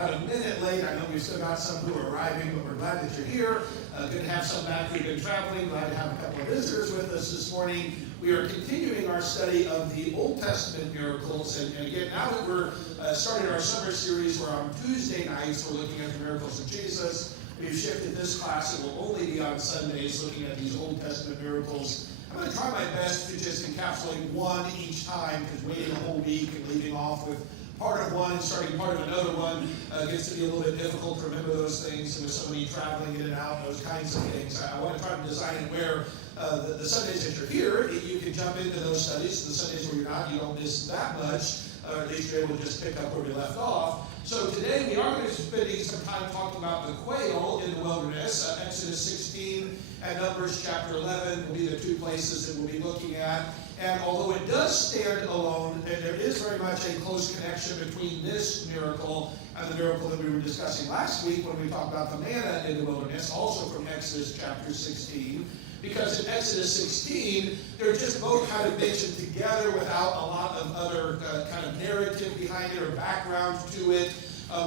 About a minute late. I know we've still got some who are arriving, but we're glad that you're here. Good to have some back who've been traveling. Glad to have a couple of visitors with us this morning. We are continuing our study of the Old Testament miracles. And again, now that we're starting our summer series where on Tuesday nights we're looking at the miracles of Jesus, we've shifted this class. It will only be on Sundays looking at these Old Testament miracles. I'm going to try my best to just encapsulate one each time, because waiting a whole week and leaving off with part of one and starting part of another one gets to be a little bit difficult to remember those things, and with so many traveling in and out, those kinds of things. I want to try to design it where the Sundays that you're here, you can jump into those studies. The Sundays where you're not, you don't miss that much, or at least you're able to just pick up where we left off. So today we are going to be spending some time talking about the quail in the wilderness. Exodus 16 and Numbers chapter 11 will be the two places that we'll be looking at. And although it does stand alone, there is very much a close connection between this miracle and the miracle that we were discussing last week when we talked about the manna in the wilderness, also from Exodus chapter 16. Because in Exodus 16, they're just both kind of mentioned together without a lot of other kind of narrative behind it or background to it.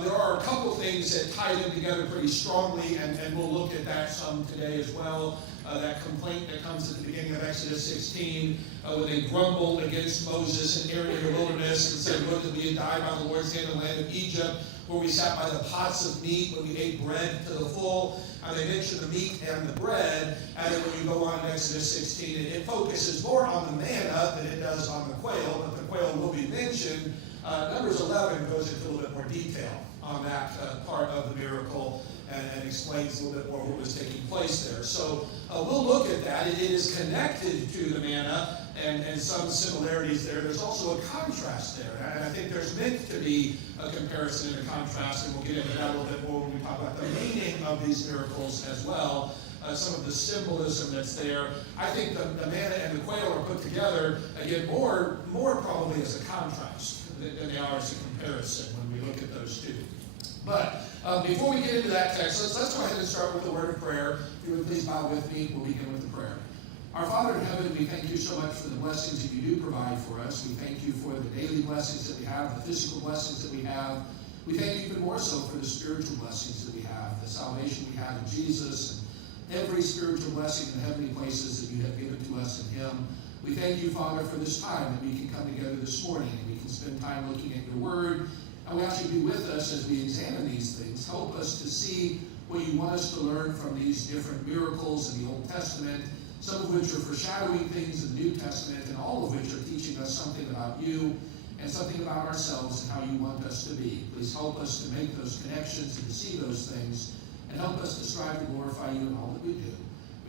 There are a couple things that tie them together pretty strongly, and we'll look at that some today as well. That complaint that comes at the beginning of Exodus 16, when they grumbled against Moses and Aaron in the wilderness and said, "Would that we had died by the Lord's hand in the land of Egypt, where we sat by the pots of meat when we ate bread to the full." And they mention the meat and the bread, and then when you go on in Exodus 16, it focuses more on the manna than it does on the quail, but the quail will be mentioned. Numbers 11 goes into a little bit more detail on that part of the miracle and explains a little bit more what was taking place there. So we'll look at that. It is connected to the manna and some similarities there. There's also a contrast there, and I think there's meant to be a comparison and a contrast, and we'll get into that a little bit more when we talk about the meaning of these miracles as well. Some of the symbolism that's there. I think the manna and the quail are put together, again, more probably as a contrast than they are as a comparison when we look at those two. But before we get into that text, let's go ahead and start with a word of prayer. If you would please bow with me, we'll begin with the prayer. Our Father in heaven, we thank you so much for the blessings that you do provide for us. We thank you for the daily blessings that we have, the physical blessings that we have. We thank you even more so for the spiritual blessings that we have, the salvation we have in Jesus, and every spiritual blessing in the heavenly places that you have given to us in him. We thank you, Father, for this time that we can come together this morning and we can spend time looking at your word. And we ask you to be with us as we examine these things. Help us to see what you want us to learn from these different miracles in the Old Testament, some of which are foreshadowing things in the New Testament, and all of which are teaching us something about you and something about ourselves and how you want us to be. Please help us to make those connections and to see those things, and help us to strive to glorify you in all that we do.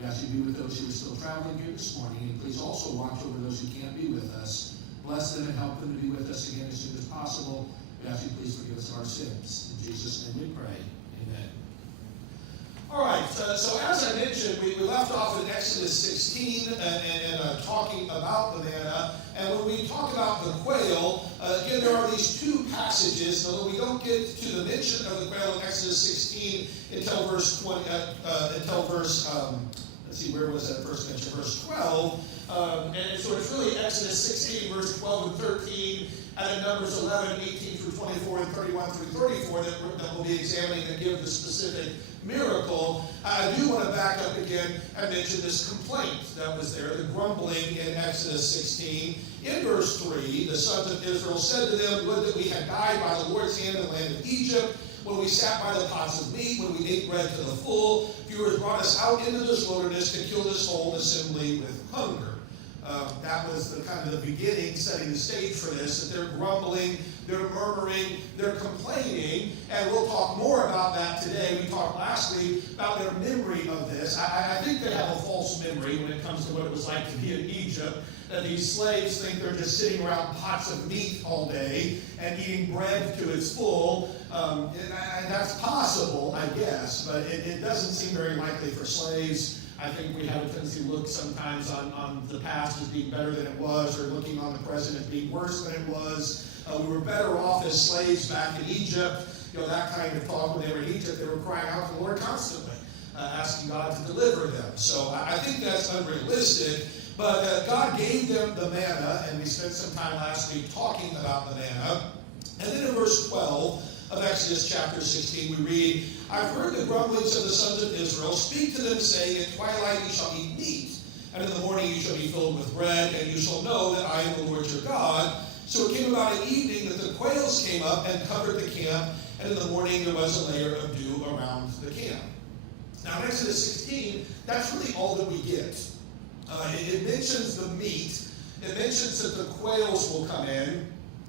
We ask you to be with those who are still traveling here this morning, and please also watch over those who can't be with us. Bless them and help them to be with us again as soon as possible. We ask you please forgive us our sins. In Jesus' name we pray. Amen. All right, so as I mentioned, we left off in Exodus 16 and talking about the manna. And when we talk about the quail, again, there are these two passages, although we don't get to the mention of the quail in Exodus 16 until verse 20, let's see, where was that first mention? Verse 12. And so it's really Exodus 16, verse 12 and 13, and then Numbers 11, 18 through 24, and 31 through 34 that we'll be examining that give the specific miracle. I do want to back up again and mention this complaint that was there, the grumbling in Exodus 16. In verse 3, the sons of Israel said to them, "Would that we had died by the Lord's hand in the land of Egypt, when we sat by the pots of meat, when we ate bread to the full. You have brought us out into this wilderness to kill this whole assembly with hunger." That was the kind of the beginning, setting the stage for this, that they're grumbling, they're murmuring, they're complaining, and we'll talk more about that today. We talked last week about their memory of this. I think they have a false memory when it comes to what it was like to be in Egypt, that these slaves think they're just sitting around pots of meat all day and eating bread to its full. And that's possible, I guess, but it doesn't seem very likely for slaves. I think we have a tendency to look sometimes on the past as being better than it was, or looking on the present as being worse than it was. We were better off as slaves back in Egypt. You know, that kind of talk when they were in Egypt, they were crying out to the Lord constantly, asking God to deliver them. So I think that's unrealistic. But God gave them the manna, and we spent some time last week talking about the manna. And then in verse 12, of Exodus chapter 16, we read, I've heard the grumblings of the sons of Israel. Speak to them, saying, at twilight you shall eat meat, and in the morning you shall be filled with bread, and you shall know that I am the Lord your God. So it came about at evening that the quails came up and covered the camp, and in the morning there was a layer of dew around the camp. Now in Exodus 16, that's really all that we get. It mentions the meat. It mentions that the quails will come in.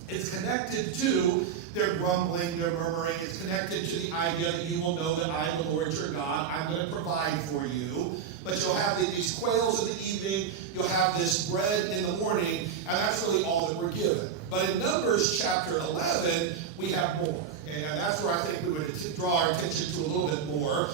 It's connected to their grumbling, their murmuring. It's connected to the idea that you will know that I am the Lord your God. I'm going to provide for you. But you'll have these quails in the evening. You'll have this bread in the morning. And that's really all that we're given. But in Numbers chapter 11, we have more. And that's where I think we would draw our attention to a little bit more.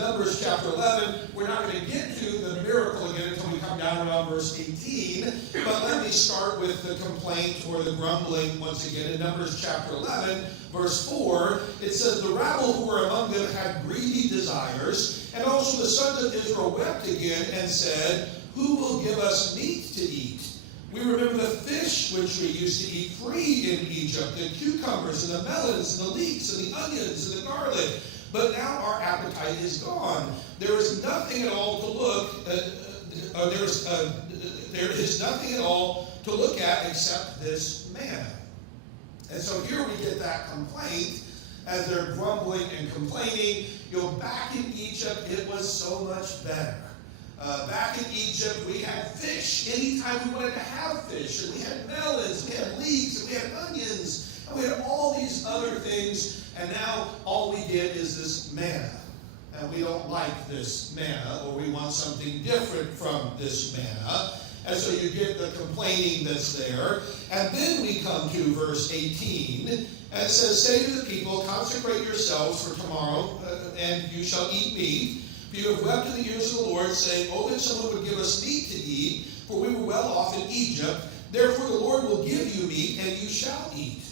Numbers chapter 11, we're not going to get to the miracle again until we come down around verse 18. But let me start with the complaint or the grumbling once again. In Numbers chapter 11, verse 4, it says, the rabble who were among them had greedy desires, and also the sons of Israel wept again and said, who will give us meat to eat? We remember the fish which we used to eat free in Egypt, the cucumbers and the melons and the leeks and the onions and the garlic. But now our appetite is gone. There is nothing at all to there is nothing at all to look at except this manna. And so here we get that complaint as they're grumbling and complaining. Back in Egypt, it was so much better. Back in Egypt, we had fish anytime we wanted to have fish. And we had melons, we had leeks, and we had onions, and we had all these other things. And now all we get is this manna. And we don't like this manna, or we want something different from this manna. And so you get the complaining that's there. And then we come to verse 18. And it says, say to the people, consecrate yourselves for tomorrow, and you shall eat meat. For you have wept in the ears of the Lord, saying, oh, that someone would give us meat to eat, for we were well off in Egypt. Therefore the Lord will give you meat, and you shall eat.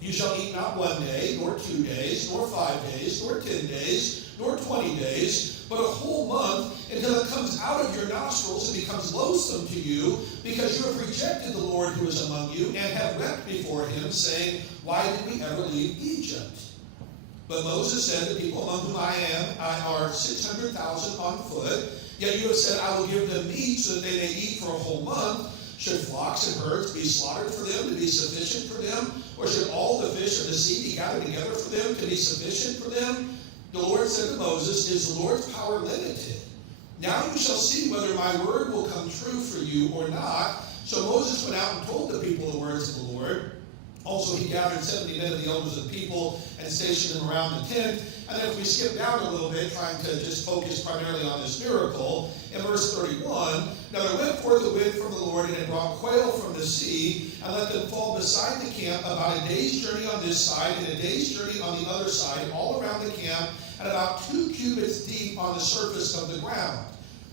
You shall eat not 1 day, nor 2 days, nor 5 days, nor 10 days, nor 20 days, but a whole month, until it comes out of your nostrils and becomes loathsome to you, because you have rejected the Lord who is among you, and have wept before him, saying, why did we ever leave Egypt? But Moses said, the people among whom I are 600,000 on foot, yet you have said, I will give them meat so that they may eat for a whole month. Should flocks and herds be slaughtered for them to be sufficient for them? Or should all the fish of the sea be gathered together for them to be sufficient for them? The Lord said to Moses, is the Lord's power limited? Now you shall see whether my word will come true for you or not. So Moses went out and told the people the words of the Lord. Also he gathered 70 men of the elders of the people and stationed them around the tent. And then if we skip down a little bit, trying to just focus primarily on this miracle, in verse 31, now there went forth a wind from the Lord, and it brought quail from the sea, and let them fall beside the camp about a day's journey on this side, and a day's journey on the other side, all around the camp, and about 2 cubits deep on the surface of the ground.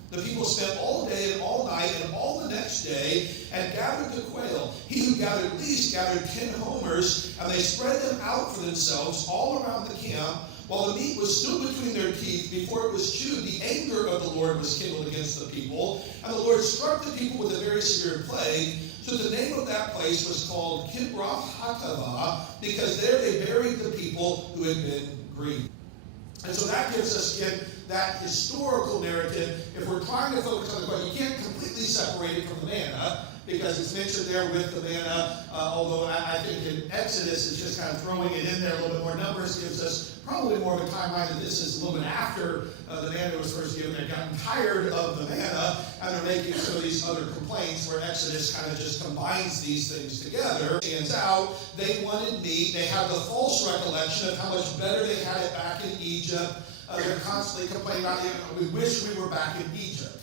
The people spent all day and all night and all the next day and gathered the quail. He who gathered least gathered 10 homers, and they spread them out for themselves all around the camp. While the meat was still between their teeth, before it was chewed, the anger of the Lord was kindled against the people. And the Lord struck the people with a very severe plague. So the name of that place was called Kibroth Hattaavah, because there they buried the people who had been grieved. And so that gives us, again, that historical narrative. If we're trying to focus on the question, you can't completely separate it from the manna, because it's mentioned there with the manna, although I think in Exodus it's just kind of throwing it in there a little bit more. Numbers gives us probably more of a timeline that this is a little bit after the manna was first given. They've gotten tired of the manna, and they're making some of these other complaints where Exodus kind of just combines these things together. It stands out, they wanted meat. They had the false recollection of how much better they had it back in Egypt. They're constantly complaining about, we wish we were back in Egypt.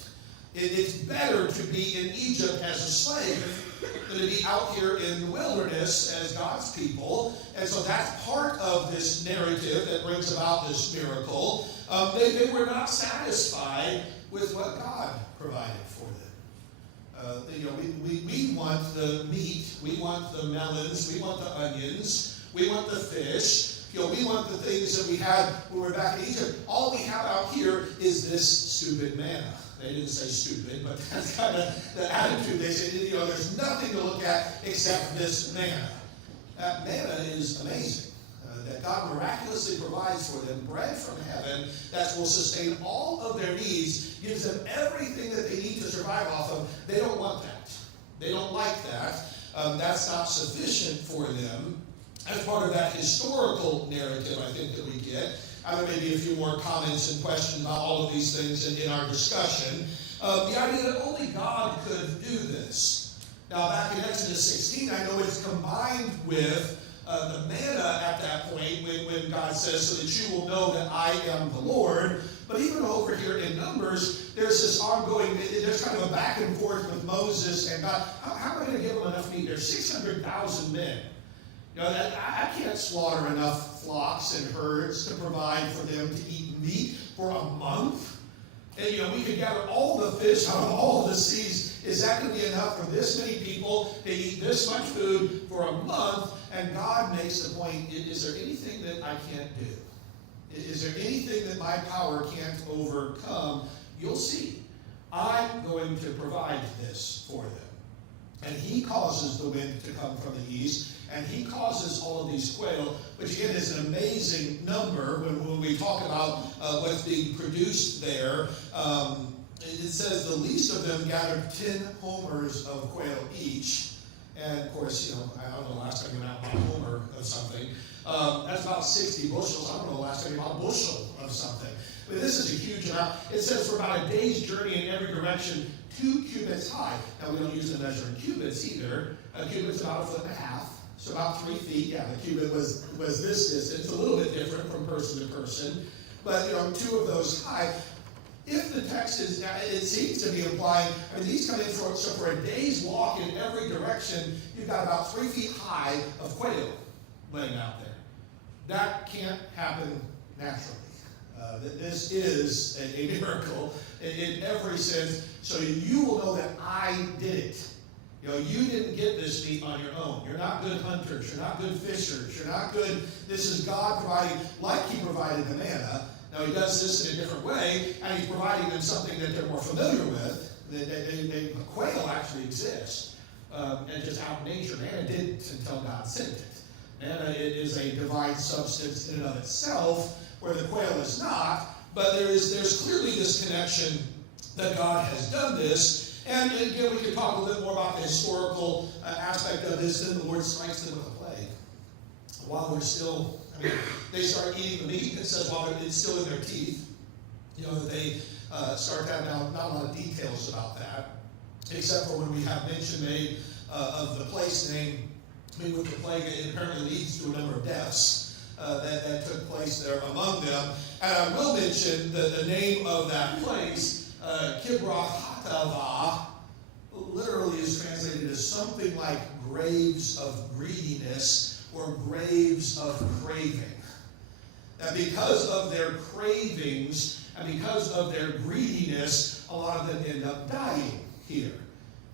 It's better to be in Egypt as a slave than to be out here in the wilderness as God's people. And so that's part of this narrative that brings about this miracle. They were not satisfied with what God provided for them. We want the meat, we want the melons, we want the onions, we want the fish. We want the things that we had when we were back in Egypt. All we have out here is this stupid manna. They didn't say stupid, but that's kind of the attitude. They said, there's nothing to look at except this manna. That manna is amazing. that God miraculously provides for them bread from heaven that will sustain all of their needs, gives them everything that they need to survive off of. They don't want that. They don't like that. That's not sufficient for them. As part of that historical narrative, I think, that we get. There may be a few more comments and questions about all of these things in our discussion. The idea that only God could do this. Now, back in Exodus 16, I know it's combined with the manna at that point when God says, so that you will know that I am the Lord. But even over here in Numbers, there's this ongoing, there's kind of a back and forth with Moses and God. How am I going to give them enough meat? There's 600,000 men. You know, I can't slaughter enough flocks and herds to provide for them to eat meat for a month. And, you know, we could gather all the fish out of all the seas. Is that going to be enough for this many people to eat this much food for a month? And God makes the point, is there anything that I can't do? Is there anything that my power can't overcome? You'll see. I'm going to provide this for them. And he causes the wind to come from the east, and he causes all of these quail, which again is an amazing number when we talk about what's being produced there. It says the least of them gathered 10 homers of quail each. And of course, you know, I don't know the last time you went out and bought a homer of something. That's about 60 bushels. I don't know the last time you bought a bushel of something. But this is a huge amount. It says for about a day's journey in every direction, 2 cubits high. Now, we don't usually measure in cubits either. A cubit's about 1.5 feet. So about 3 feet. Yeah, the cubit was this distance. A little bit different from person to person. But, you know, 2 of those high. If the text is, it seems to be implying, I mean, these come in so for a day's walk in every direction, you've got about 3 feet high of quail laying out there. That can't happen naturally. This is a miracle in every sense, so you will know that I did it. You know, you didn't get this meat on your own. You're not good hunters. You're not good fishers. You're not good. This is God providing, like he provided the manna. Now, he does this in a different way, and he's providing them something that they're more familiar with. Quail actually exists, and just out in nature. Manna didn't until God sent it. Manna is a divine substance in and of itself, where the quail is not. But there's clearly this connection that God has done this. And again, we could talk a little bit more about the historical aspect of this. Then the Lord strikes them with a plague. While they're still, I mean, they start eating the meat. It says while it's still in their teeth. You know, they start to have now not a lot of details about that, except for when we have mention made of the place name with the plague. It apparently leads to a number of deaths that took place there among them. And I will mention the name of that place, Kibroth Hatava, literally is translated as something like graves of greediness or graves of craving. And because of their cravings and because of their greediness, a lot of them end up dying here.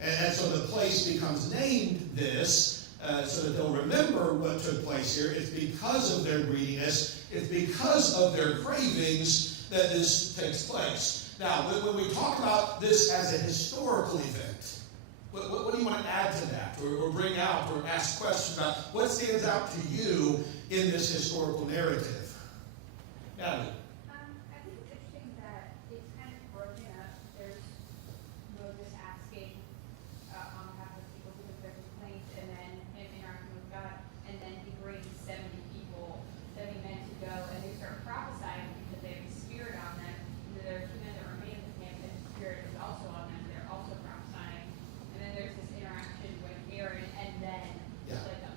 And so the place becomes named this, so that they'll remember what took place here. It's because of their greediness, it's because of their cravings that this takes place. Now, when we talk about this as a historical event, what do you want to add to that, or bring out, or ask questions about? What stands out to you in this historical narrative? Natalie. I think it's interesting that it's kind of broken up. There's Moses asking on behalf of people who have their complaints, and then him interacting with God, and then he brings 70 people, 70 men to go, and they start prophesying because they have a spirit on them. And then there are 2 men that remain in the camp, and the spirit is also on them. They're also prophesying. And then there's this interaction with Aaron, and then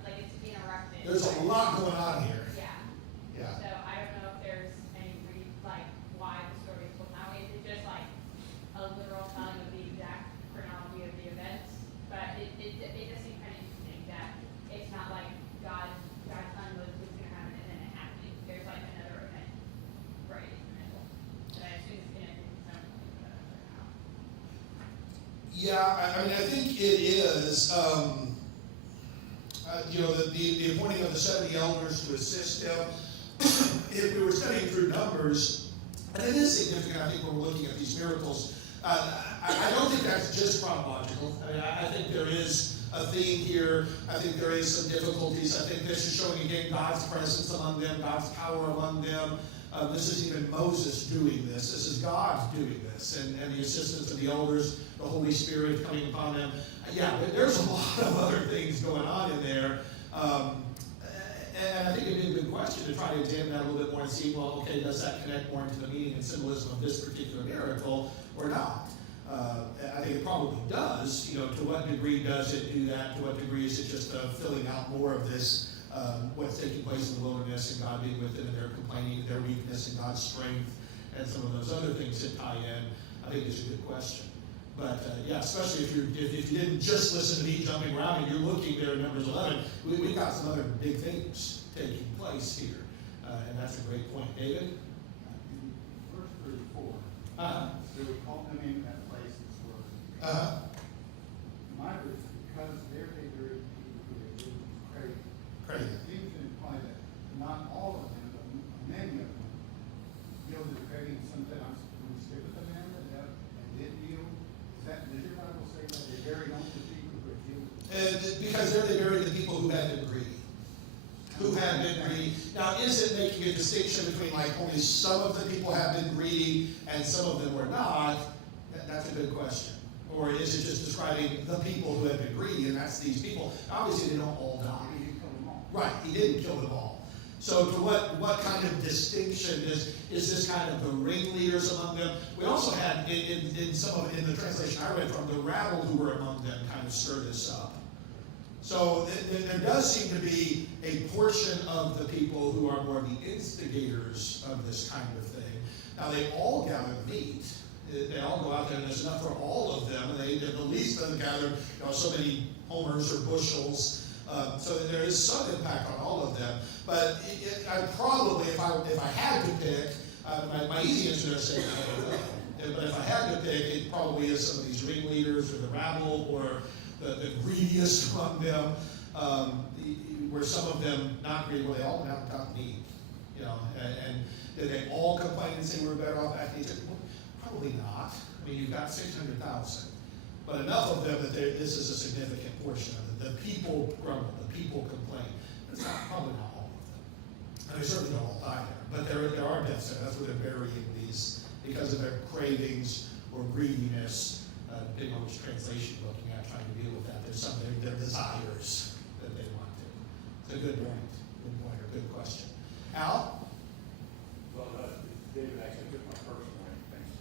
like it's interrupted. There's a lot going on here. Yeah. So I don't know if there's any why the story is told now. Is it just like a literal telling of the exact chronology of the events? But it does seem kind of interesting that it's not like God's son was going to happen and then it happened. There's like another event right in the middle. And I assume it's connected to something somehow. Yeah, I mean, I think it is. You know, the appointing of the 70 elders to assist him. If we were studying through Numbers, and it is significant, I think, when we're looking at these miracles, I don't think that's just chronological. I mean, I think there is a theme here. I think there is some difficulties. I think this is showing again God's presence among them, God's power among them. This isn't even Moses doing this. This is God doing this, and the assistance of the elders, the Holy Spirit coming upon them. Yeah, there's a lot of other things going on in there. And I think it'd be a good question to try to examine that a little bit more and see, well, okay, does that connect more into the meaning and symbolism of this particular miracle or not? I think it probably does. To what degree does it do that? To what degree is it just filling out more of this, what's taking place in the wilderness and God being with them and their complaining, their weakness and God's strength and some of those other things that tie in? I think it's a good question. But yeah, especially if you didn't just listen to me jumping around and you're looking there in Numbers 11, we've got some other big things taking place here. And that's a great point. David? In verse 34, Uh-huh. they would call them in that place that's where. Uh-huh. My verse, because there they buried people who they knew was crazy. Crazy. It seems to imply that not all of them, but many of them, yielded craving something. I'm going to stick with the man and didn't yield. Does your Bible say that they buried only the people who had yielded? Because there they buried the people who had been greedy. Who had been greedy. Now, is it making a distinction between like only some of the people have been greedy and some of them were not? That's a good question. Or is it just describing the people who have been greedy, and that's these people? Obviously, they don't all die. He didn't kill them all. Right, he didn't kill them all. So to what kind of distinction is this kind of the ringleaders among them? We also had in the translation I read from, the rabble who were among them kind of stir this up. So there does seem to be a portion of the people who are more the instigators of this kind of thing. Now they all gather meat. They all go out there, and there's enough for all of them. And they at the least of them gather, so many homers or bushels. So there is some impact on all of them. But I probably, if I had to pick, my easy answer is saying I don't know. But if I had to pick, it probably is some of these ringleaders or the rabble or the greediest among them, where some of them not greedy, well, they all went out and got meat, and did they all complain and say we're better off back in Egypt? Well, probably not. I mean, you've got 600,000, but enough of them that this is a significant portion of it. The people grumble, the people complain. It's probably not all of them. And they certainly don't all die there, but there are deaths there. That's where they're burying these because of their cravings or greediness. Depending on which translation you're looking at, trying to deal with that. There's some of their desires that they want to. It's a good point or good question. Al? Well, David actually took my first point, thanks.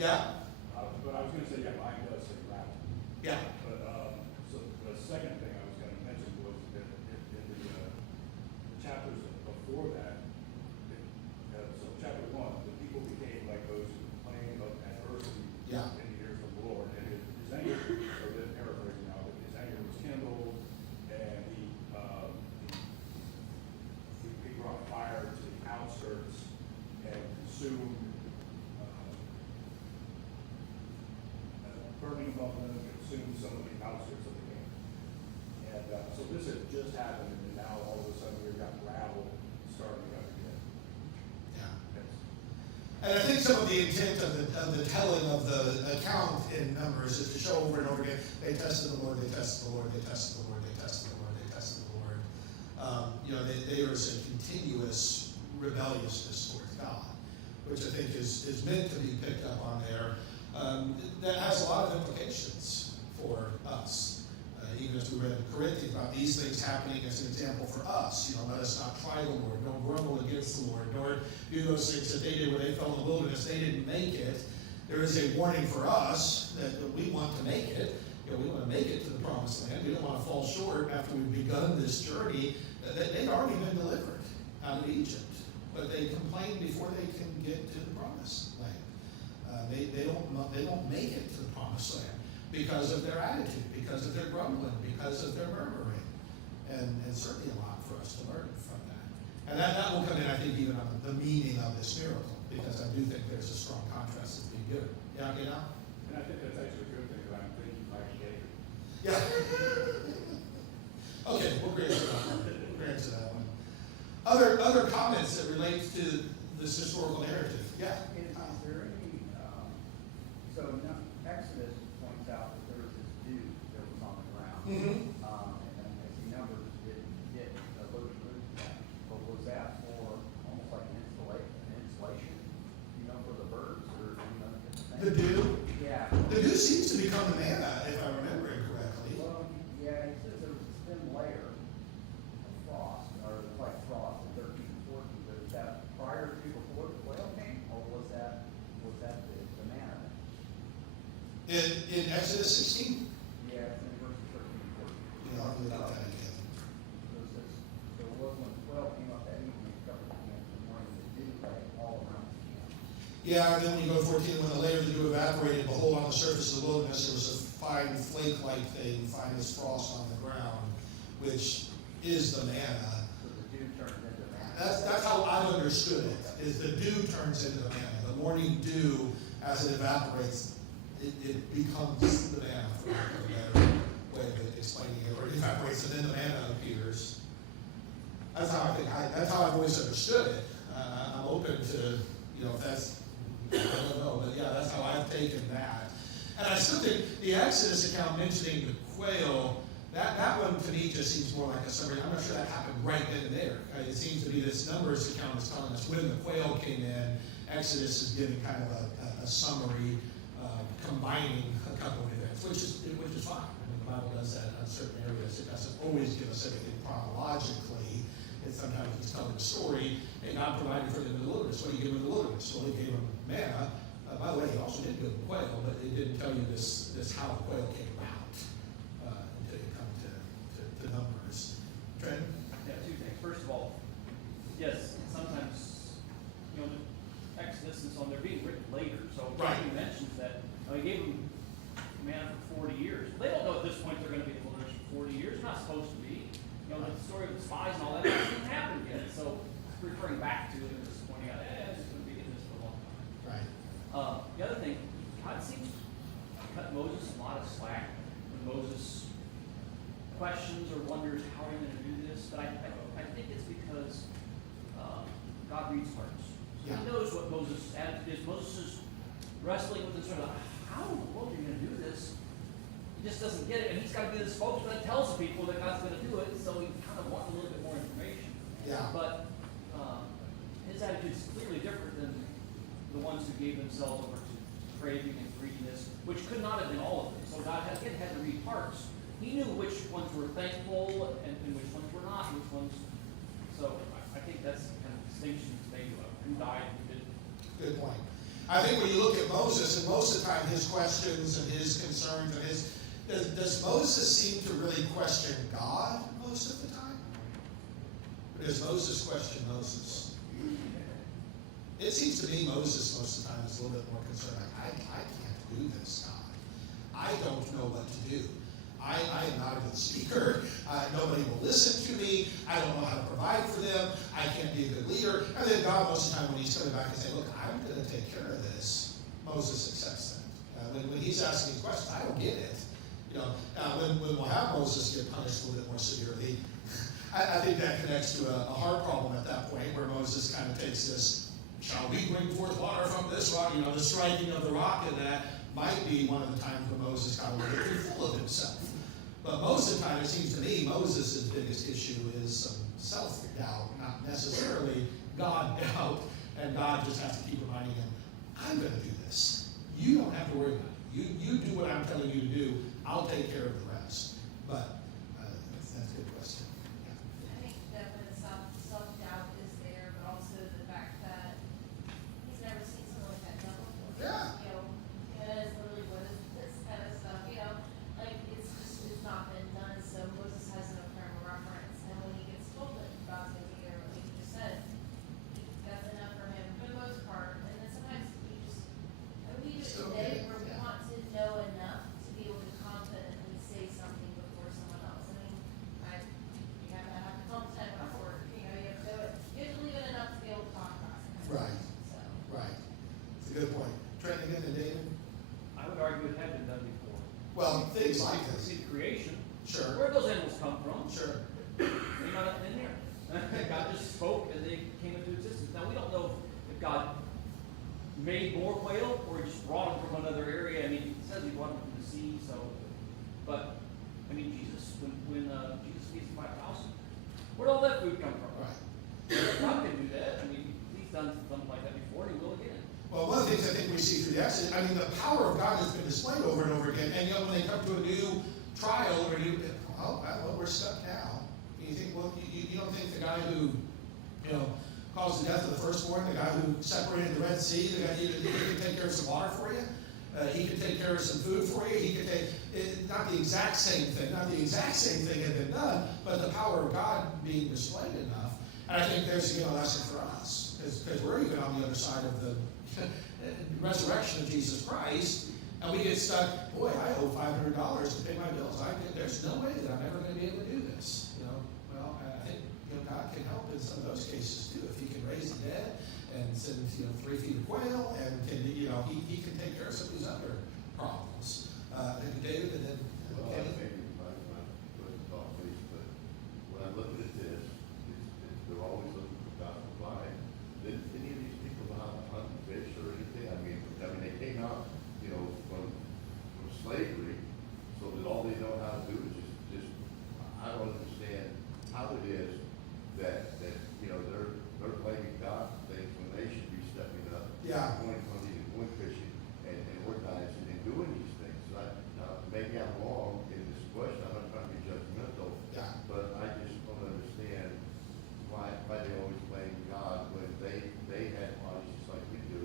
Yeah? But I was going to say, yeah, mine does say rabble. Yeah. But, so the second thing I was going to mention was that in the chapters before that, so chapter 1, the people became like those who complained of adversity. Yeah. In the ears of the Lord, and his anger, or the paraphrasing now, but his anger was kindled, and he brought fire to the outskirts and consumed, burning above them, and consumed some of the outskirts of the camp. And so this had just happened, and now all of a sudden we've got rabble starting up again. Yeah. Yes. And I think some of the intent of the telling of the account in Numbers is to show over and over again, they tested the Lord, they tested the Lord, they tested the Lord, they tested the Lord, they tested the Lord. There is a continuous rebelliousness towards God, which I think is meant to be picked up on there. That has a lot of implications for us. Even as we read in Corinthians about these things happening as an example for us. Let us not try the Lord, don't grumble against the Lord, nor do those things that they did when they fell in the wilderness. They didn't make it. There is a warning for us that we want to make it. We want to make it to the promised land. We don't want to fall short after we've begun this journey. They've already been delivered out of Egypt, but they complain before they can get to the promised land. They don't make it to the promised land because of their attitude, because of their grumbling, because of their murmuring. And certainly a lot for us to learn from that. And that will come in, I think, even on the meaning of this miracle, because I do think there's a strong contrast that's being given. Yeah, And I think that's actually a good thing, because I'm thinking like David. Yeah. Okay, we'll grant to that one. We'll grant to that one. Other comments that relate to this historical narrative? Yeah. Is there any, so Exodus points out that there was this dew that was Mhm. And then I see numbers didn't get a little bit of that. But was that for almost like an insulation, for the birds or, different The things? dew? Yeah. The dew seems to become the manna, if I remember it correctly. Well, yeah, it says there was a thin layer of frost, or it's like frost in 13 and 14, but is that prior to before the quail came, or was that the manna? In Exodus 16? Yeah, it's in verses 13 and 14. I'll look at that again. So it says, there was when the quail came up that evening, covered the camp, and morning the dew lay all around the camp. Yeah, and then when you go to 14, when the layer of the dew evaporated, behold, on the surface of the wilderness there was a fine flake-like thing, fine as frost on the ground, which is the manna. So the dew turned into manna. That's how I understood it, is the dew turns into the manna. The morning dew, as it evaporates, it becomes the manna, for lack of a better way of explaining it, or it evaporates and then the manna appears. That's how that's how I've always understood it. I'm open to, if that's, I don't know, but yeah, that's how I've taken that. And I still think the Exodus account mentioning the quail, that one to me just seems more like a summary. I'm not sure that happened right then and there. It seems to be this Numbers account is telling us when the quail came in. Exodus is giving kind of a summary, combining a couple of events, which is fine. I mean, the Bible does that in certain areas. It doesn't always give us everything chronologically. It's sometimes it's telling a story. And God provided for them in the wilderness. What did he give them in the wilderness? Well, he gave them manna. By the way, he also did give them quail, but it didn't tell you this how the quail came about until you come to Numbers. Trent? Yeah, two things. First of all, yes, sometimes, the Exodus and so on, they're being written later. So Right. he mentions that he gave them manna for 40 years. They don't know at this point they're going to be in the wilderness for 40 years. They're not supposed to be. The story of the spies and all that hasn't happened yet. So referring back to it and just pointing out, it's going to be in this for a long time. Right. The other thing, God seems to cut Moses a lot of slack when Moses questions or wonders how are you going to do this. But I think it's because God reads hearts. So Yeah. He knows what Moses' attitude is. Moses is wrestling with this sort of, how in the world are you going to do this? He just doesn't get it, and he's got to be the spokesman that tells the people that God's going to do it. So he kind of wants a little bit more information. Yeah. But his attitude is clearly different than the ones who gave themselves over to craving and greediness, which could not have been all of them. So God had to read hearts. He knew which ones were thankful and which ones were not, which ones. So I think that's the kind of distinction he's made about who died and who didn't. Good point. I think when you look at Moses, and most of the time his questions and his concerns and does Moses seem to really question God most of the time? Or does Moses question Moses? It seems to me Moses most of the time is a little bit more concerned. Like, I can't do this, God. I don't know what to do. I am not a good speaker. Nobody will listen to me. I don't know how to provide for them. I can't be a good leader. And then God, most of the time, when he's coming back and saying, look, I'm going to take care of this, Moses accepts that. When he's asking questions, I don't get it. When we'll have Moses get punished a little bit more severely, I think that connects to a heart problem at that point, where Moses kind of takes this, shall we bring forth water from this rock? The striking of the rock, and that might be one of the times when Moses got a little bit too full of himself. But most of the time, it seems to me, Moses' biggest issue is some self-doubt, not necessarily God doubt, and God just has to keep reminding him, I'm going to do this. You don't have to worry about it. You do what I'm telling you to do. I'll take care of the rest. But that's a good question. Yeah. I think definitely self-doubt is there, but also the fact that he's never seen someone like that done before. Yeah. Because literally what is this kind of stuff, it's not been done, so Moses has no frame of reference, and when he gets told that God's gonna be there, like you just said, that's enough for him for the most part, and then sometimes we do it Still today good, where we yeah. want to know enough to be able to confidently say something before someone done something like that before, and he will again. Well, one of the things I think we see through the Exodus, I mean, the power of God has been displayed over and over again. And when they come to a new trial or a new, well, we're stuck now. You think, well, you don't think the guy who, caused the death of the firstborn, the guy who separated the Red Sea, the guy he can take care of some water for you? He can take care of some food for you. He can take, not the exact same thing. Not the exact same thing had been done, but the power of God being displayed enough. And I think there's a lesson for us, because we're even on the other side of the resurrection of Jesus Christ, and we get stuck. Boy, I owe $500 to pay my bills. There's no way that I'm ever going to be able to do this. Well, I think God can help in some of those cases too. If He can raise the dead and send 3 feet of quail, and can He can take care of some of these other problems. Thank you, David, and then Well, Kenny. maybe my thought, please, but when I'm looking at this, they're always looking for God to provide. Did any of these people know how to hunt and fish or anything? I mean, they came out, from slavery, so that all they know how to do is just I don't understand how it is that they're blaming God for things when they should be stepping up, Yeah. going hunting and going fishing and organizing and doing these things. Now, maybe I'm wrong in this question. I'm not trying to be judgmental, Yeah. but I just don't understand why they always blame God when they had bodies just like we do,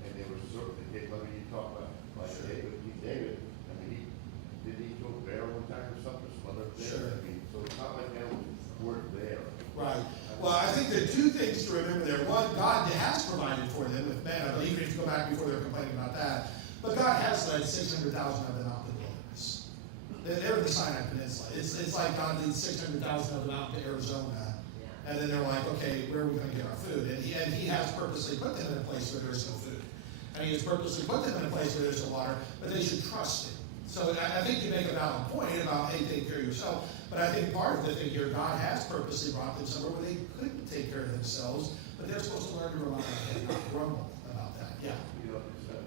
and they were certainly. You talk about like Sure. David. I mean, didn't he go bear one time or something? Some other thing. Sure. I mean, so it's not like they weren't there. Right. Well, I think there are two things to remember there. One, God has provided for them with manna, but even if you go back before they were complaining about that, but God has led 600,000 of them out to the wilderness. They're in the Sinai Peninsula. It's like God leads 600,000 of them out to Arizona, and then they're like, okay, where are we going to get our food? And he has purposely put them in a place where there's no food. And He has purposely put them in a place where there's no water, but they should trust Him. So I think you make a valid point about, hey, take care of yourself. But I think part of the thing here, God has purposely brought them somewhere where they couldn't take care of themselves, but they're supposed to learn to rely on Him, not grumble about that. Yeah.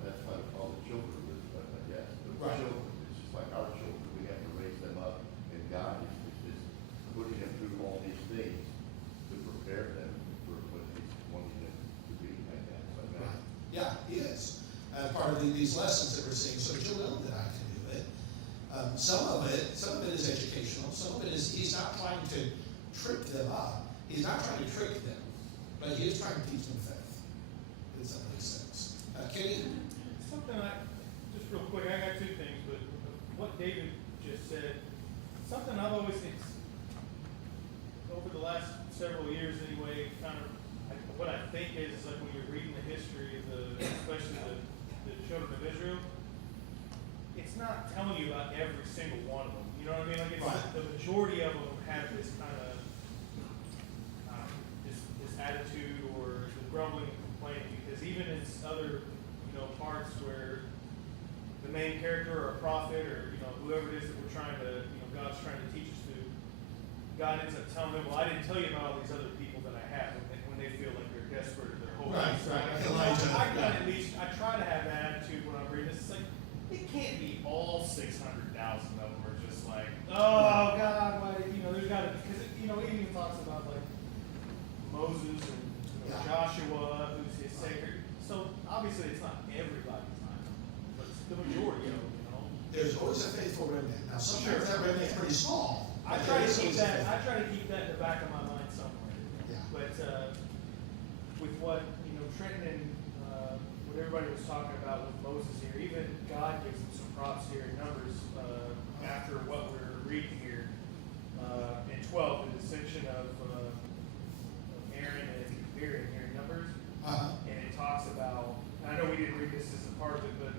That's why we call the children, I guess. The Right. children, it's just like our children. We have to raise them up, and God is putting them through all these things to prepare them for what He's wanting them to be, I guess. Right. Yeah, He is. Part of these lessons that we're seeing, so that you'll know that I can do it. Some of it is educational. Some of it is He's not trying to trip them up. He's not trying to trick them, but He is trying to teach them faith in some of these things. Kenny? Something just real quick, I got 2 things, but what David just said, something I've always, over the last several years anyway, what I think is like when you're reading the history of especially the children of Israel, it's not telling you about every single one of them. You know what I mean? Like Right. the majority of them have this kind of this attitude or the grumbling and complaining, because even in other parts where the main character or a prophet or whoever it is that we're trying to God's trying to teach us to, God ends up telling them, well, I didn't tell you about all these other people that I have when they feel like they're desperate or they're hopeless. Right. I got at least I try to have that attitude when I'm reading this. It's like it can't be all 600,000 of them are just like, oh God, why? There's got to, because it even talks about like Moses and Joshua, who's his savior. So obviously it's not everybody's time, but it's the majority of them. There's always a faithful remnant. Now, sometimes that remnant's pretty small. I try to keep that. I try to keep that in the back of my mind somewhere. Yeah. But with what Trenton and what everybody was talking about with Moses here, even God gives him some props here in Numbers after what we're reading here in 12, the dissension of Aaron and Miriam here in Numbers, and it talks about. And I know we didn't read this as a part of it, but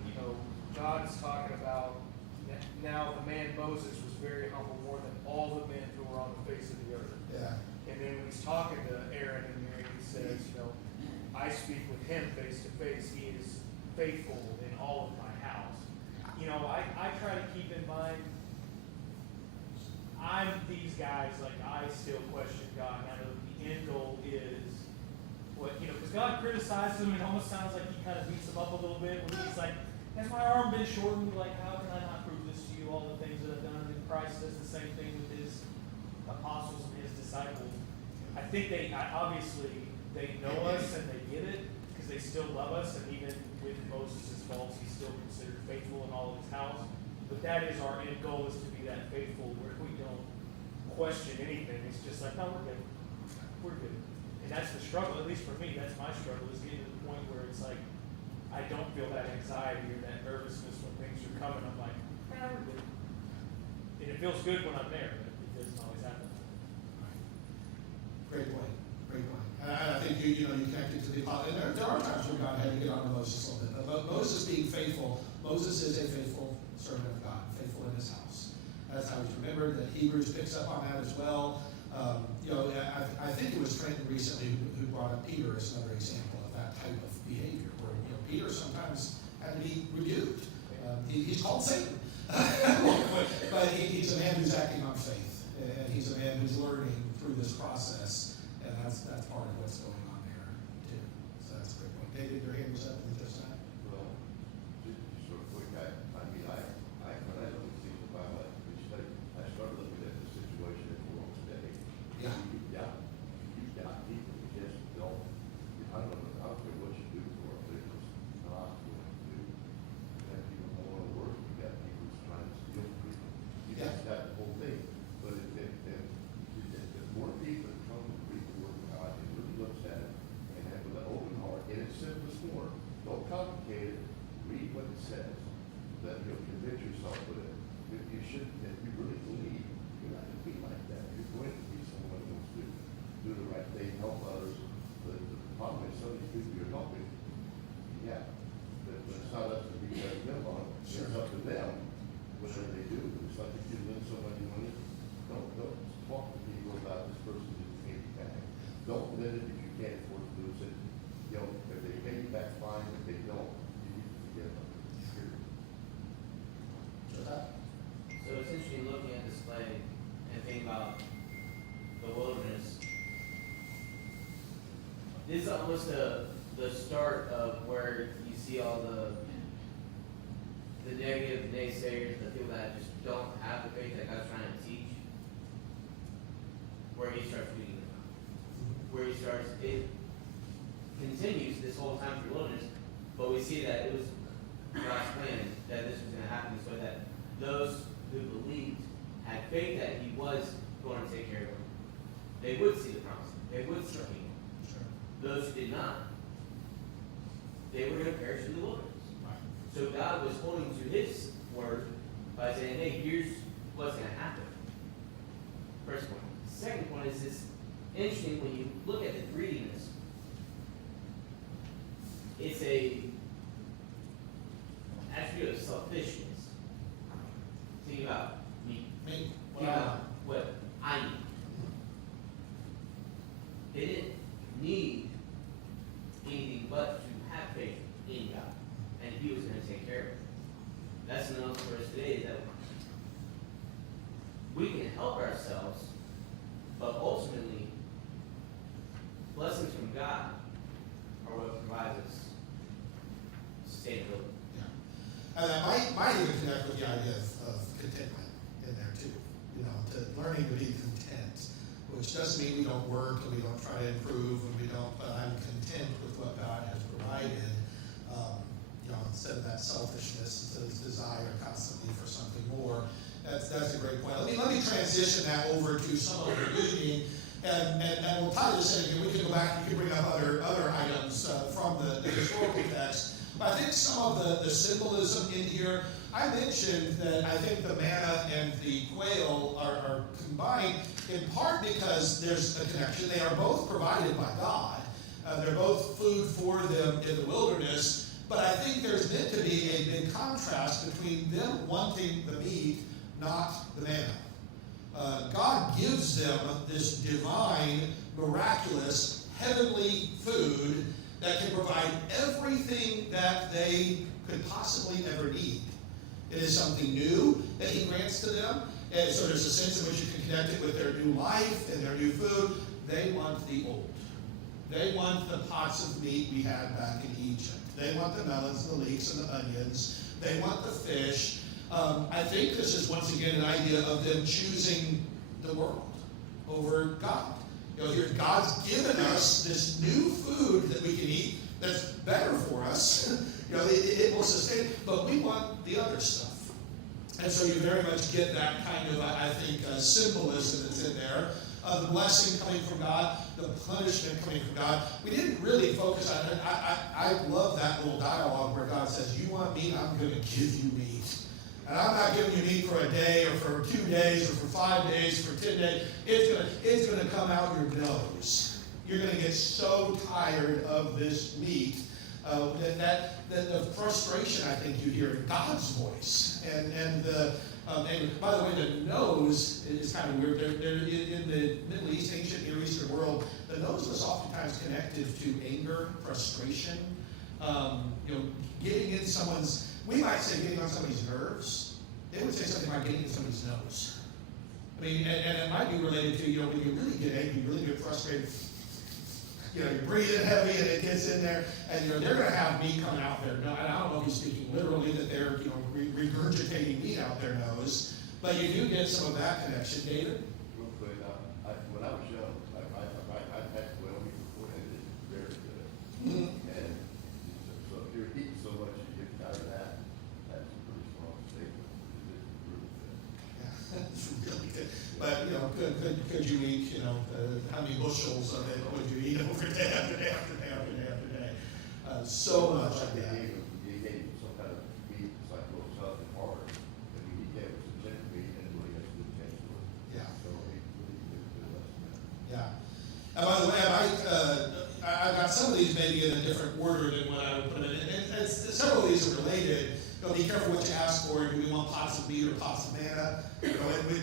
God's talking about now the man Moses was very humble, more than all the men who were on the face of the earth. Yeah. And then when he's talking to Aaron and Miriam, he says, I speak with him face to face. He is faithful in all of my house. I try to keep in mind, I'm these guys, like I still question God. Now the end goal is what, because God criticizes him and it almost sounds like he kind of beats him up a little bit when he's like, has my arm been shortened? Like, how can I not prove this to you, all the things that I've done? And Christ does the same thing with his apostles and his disciples. I think obviously they know us and they get they still love us, and even with Moses' faults, he's still considered faithful in all of his house. But that is our end goal, is to be that faithful where we don't question anything. It's just like, no, we're good. We're good. And that's the struggle, at least for me, that's my struggle, is getting to the point where it's like, I don't feel that anxiety or that nervousness when things are coming. I'm like, we're good. And it feels good when I'm there, but it doesn't always happen. Great point. Great point. And I think you connected to the apostle. And there are times when God had to get on to Moses a little bit. But Moses being faithful, Moses is a faithful servant of God, faithful in his house. That's how he's remembered. That Hebrews picks up on that as well. I think it was Trenton recently who brought up Peter as another example of that type of behavior, where Peter sometimes had to be rebuked. He's called Satan, but he's a man who's acting on faith, and he's a man who's learning through this process, and that's part of what's going on there too. So that's a great point. David, your hand was up in just that. Well, just sort of quick, when I look at things about my mistake, I started looking at the situation in the world today. Yeah. You've got people who just don't, I don't care what you do for a business, not going to do. You have people who don't want to work, you got people who's trying to steal from people. You just got the whole thing. But if more people come to read the word of God and really looks at it and have with an open heart in its simplest form, don't complicate it, read what it says, that you'll convince yourself with it. If you should, if you really believe, you're not going to be like that. You're going to be someone who wants to do the right thing, help others. But the problem is, some of these people you're helping, but it's not up to be judging them on. Sure. It's up to them, whatever they do. It's like if you lend somebody money, don't talk to people about this person didn't pay you back. Don't lend it if you can't afford to lose it. If they pay you back, fine. If they don't, you need to forgive them. Period. So it's interesting looking at this play and thinking about the wilderness. This is almost the start of where you see all the negative naysayers, the people that just don't have the faith that God's trying to teach. Where he starts weeding them out. Where he starts, it continues this whole time through wilderness, but we see that it was God's plan that this was going to happen this way, that those who believed had faith that he was going to take care of them. They would see the promise. They would see the kingdom. Sure. Those who did not, they were going to perish in the wilderness. Right. So God was holding to his word by saying, hey, here's what's going to happen. First point. Second point is this interesting when you look at the greediness. It's a attribute of selfishness. Think about me. Me. Think about what I need. They didn't need anything but to have faith in God, and he was going to take care of it. That's the note for us today, is that we can help ourselves, but ultimately, blessings from God are what provides us sustainability. Yeah. And that might even connect with the idea of contentment in there too. To learning to be content, which doesn't mean we don't work and we don't try to improve and we don't, but I'm content with what God has provided. Instead of that selfishness, instead of this desire constantly for something more. That's a great point. Let me transition that over to some of the reading, and we'll tie this in again. We can go back and you can bring up other items from the historical text. But I think some of the symbolism in here, I mentioned that I think the manna and the quail are combined in part because there's a connection. They are both provided by God. They're both food for them in the wilderness. But I think there's meant to be a big contrast between them wanting the meat, not the manna. God gives them this divine, miraculous, heavenly food that can provide everything that they could possibly ever need. It is something new that he grants to them, and so there's a sense in which you can connect it with their new life and their new food. They want the old. They want the pots of meat we had back in Egypt. They want the melons, the leeks, and the onions. They want the fish. I think this is once again an idea of them choosing the world over God. Here God's given us this new food that we can eat that's better want the other stuff. And so you very much get that kind of, I think, symbolism that's in there. The blessing coming from God, the punishment coming from God. We didn't really focus on it. I love that little dialogue where God says, you want meat, I'm going to give you meat. And I'm not giving you meat for a day or for 2 days or for 5 days, for 10 days. It's going to come out your nose. You're going to get so tired of this meat that the frustration, I think, you hear in God's voice. And by the way, the nose is kind of weird. In the Middle East, ancient Near Eastern world, the nose was oftentimes connected to anger, frustration, getting in someone's, we might say getting on somebody's nerves. They would say something like getting in somebody's nose. I mean, and it might be related to, when you really get angry, you really get frustrated, you're breathing heavy and it gets in there, and they're going to have meat coming out their nose. And I don't know if he's speaking literally that they're regurgitating meat out their nose, but you do get some of that connection, David. Real quick, when I was young, I had well before, and it's very good. Mm-hmm. And so if you're eating so much, you get tired of that. That's a pretty strong statement. It's really good. Yeah, it's really good. But, could you eat, how many bushels of it would you eat over day after day after day after day after day? So much of that. You gave some kind of meat, it's like a little tough and hard. And you gave it some tender meat, and it really has a good taste to it. Yeah. So it really good lesson. Yeah. And by the way, I got some of these maybe in a different order than what I would put in. And several of these are related. Be careful what you ask for. Do we want pots of meat or pots of manna? And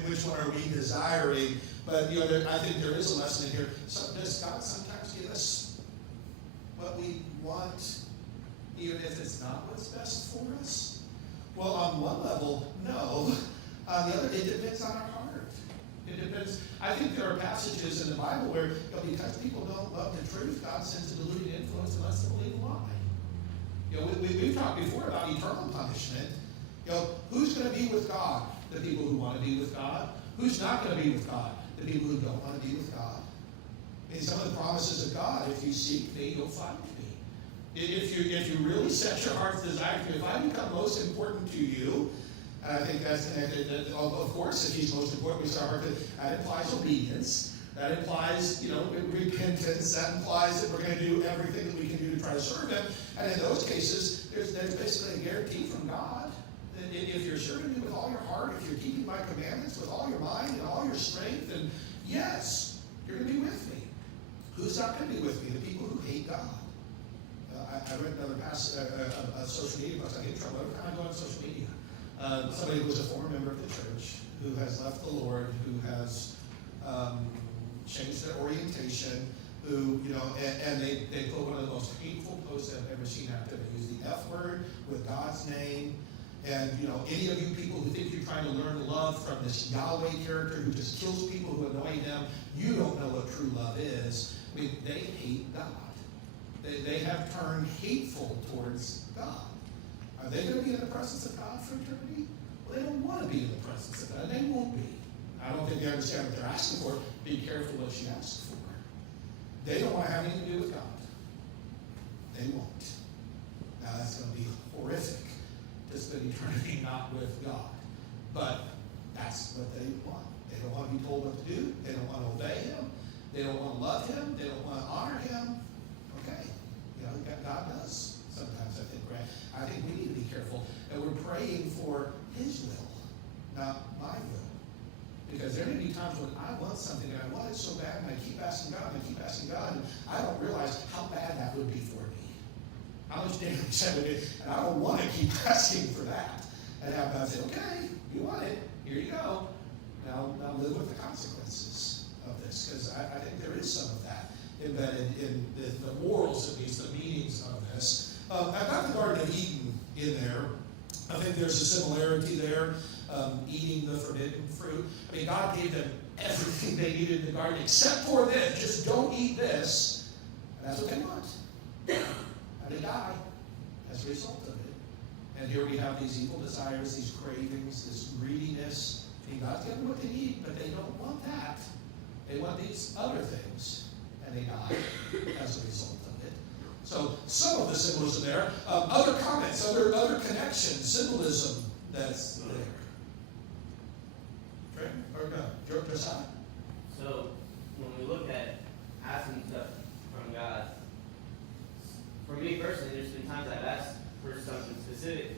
which one are we desiring? But I think there is a lesson in here. So does God sometimes give us what we want, even if it's not what's best for us? Well, on one level, no. On the other, it depends on our heart. It depends. I think there are passages in the Bible where because people don't love the truth, God sends a deluding influence and lets them believe a lie. We've talked before about eternal punishment. Who's going to be with God? The people who want to be with God. Who's not going to be with God? The people who don't want to be with God. I mean, some of the promises of God, if you seek me, you'll find me. If you really set your heart's desire to me, if I become most important to you, and I think that's connected, of course, if he's most important, we start that implies obedience. That implies, repentance. That implies that we're going to do everything that we can do to try to serve him. And in those cases, there's basically a guarantee from God that if you're serving me with all your heart, if you're keeping my commandments with all your mind and all your strength, then yes, you're going to be with me. Who's not going to be with me? The people who hate God. I read another a social media post. I get in trouble every time I go on social media. Somebody who was a former member of the church, who has left the Lord, who has changed their orientation, who, and they put one of the most hateful posts I've ever seen out there. They use the F word with God's name. And, any of you people who think you're trying to learn love from this Yahweh character who just kills people who annoy him, you don't know what true love is. I mean, they hate God. They have turned hateful towards God. Are they going to be in the presence of God for eternity? Well, they don't want to be in the presence of God. They won't be. I don't think they understand what they're asking for. Be careful what you ask for. They don't want to have anything to do with God. They won't. Now that's going to be horrific to spend eternity not with God. But that's what they want. They don't want to be told what to do. They don't want to obey him. They don't want to love him. They don't want to honor him. Okay. God does sometimes, I think, right? I think we need to be careful. And we're praying for his will, not my will. Because there may be times when I want something and I want it so bad and I keep asking God and I keep asking God and I don't realize how bad that would be for me. How much damage that would do. And I don't want to keep asking for that. And have God say, okay, you want it, here you go. Now live with the consequences of this. Because I think there is some of that embedded in the morals, at least, the meanings of this. I've got the Garden of Eden in there. I think there's a similarity there. Eating the forbidden fruit. I mean, God gave them everything they needed in the garden except for this. Just don't eat this. And that's what they want. And they die as a result of it. And here we have these evil desires, these cravings, this greediness. And God's given them what they need, but they don't want that. They want these other things. And they die as a result of it. So some of the symbolism there. Other comments, other connections, symbolism that's there. Okay, or no, Josiah? So, when we look at asking stuff from God, for me personally, there's been times I've asked for something specific,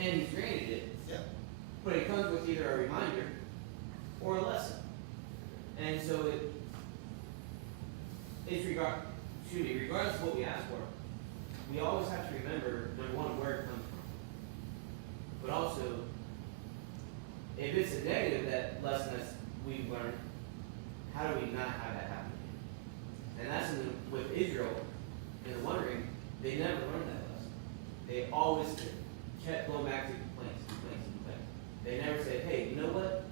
and He's granted it, Yeah. but it comes with either a reminder or a lesson. And so regardless of what we ask for, we always have to remember, number one, where it comes from. But also, if it's a negative, that lesson that we've learned, how do we not have that happen again? And that's with Israel in the wondering, they never learned that lesson. They always kept going back to complaints. They never said, hey, you know what?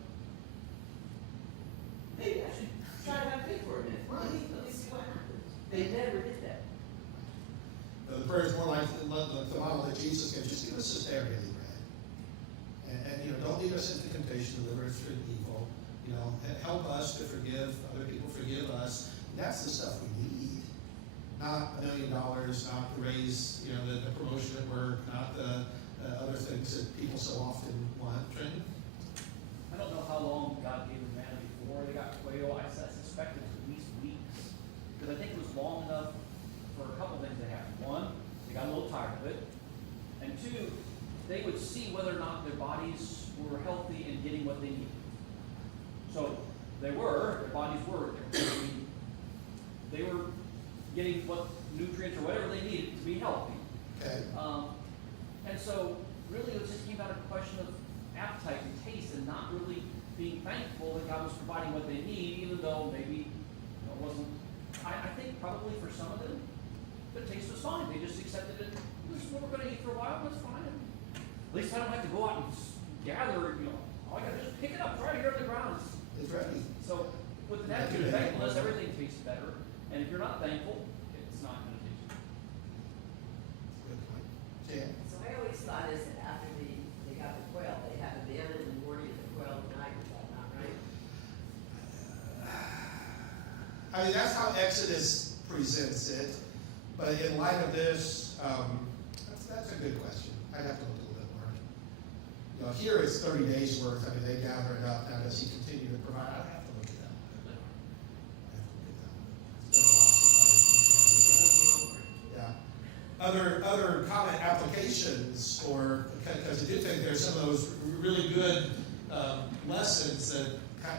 Maybe I should try to have faith for a minute. Let me see what happens. They never did that. The prayer is more like the model that Jesus gave. Just give us this day our daily bread. And don't lead us into temptation, deliver us from evil. Help us to forgive other people, forgive us. And that's the stuff we need. Not $1 million, not to raise, the promotion at work, not the other things that people so often want. Trenton? I don't know how long God gave them manna before they got quail. I suspect it was at least weeks. Because I think it was long enough for a couple things to happen. One, they got a little tired of it. And two, they would see whether or not their bodies were healthy and getting what they needed. So their bodies were. They were getting what nutrients or whatever they needed to be healthy. Okay. And so really it just came out of a question of appetite and taste and not really being thankful that God was providing what they need, even though maybe it wasn't. I think probably for some of them, the taste was fine. They just accepted it. This is what we're going to eat for a while. That's fine. At least I don't have to go out and gather. All I got to do is pick it up right here on the ground. It's ready. So with an attitude of thankfulness, everything tastes better. And if you're not thankful, it's not going to taste good. Good point. Jan? So I always thought is that after they got the quail, they had the manna in the morning and the quail at night. Is that not right? That's how Exodus presents it. But in light of this, that's a good question. I'd have to look a little bit more. Here it's 30 days worth. They gather it up. Now, does He continue to provide? I'd have to look at that one. It's been a while since Yeah. Other comment applications, or because I do think there's some of those really good lessons that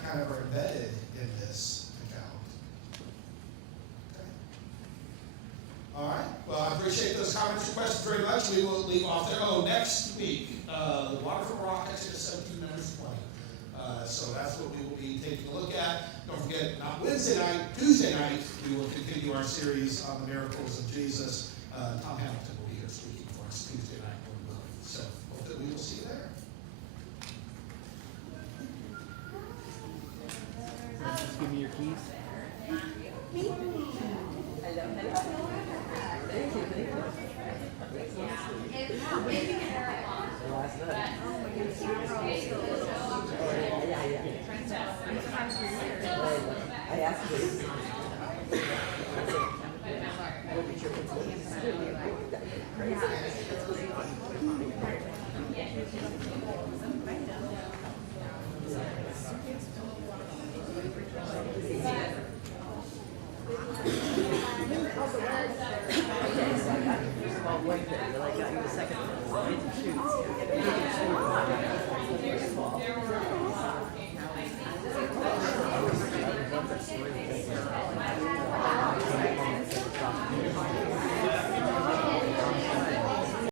kind of are embedded in this account. Okay. All right. Well, I appreciate those comments and questions very much. We will leave off there. Next week, the water from rock, Exodus 17, numbers 20. So that's what we will be taking a look at. Don't forget, not Wednesday night, Tuesday night, we will continue our series on the miracles of Jesus. Tom Hamilton will be here speaking for us Tuesday night, Lord willing. So hope that we will see you there. Just give me your keys. Hello. Thank you. Last night. I asked you. I got you the second one.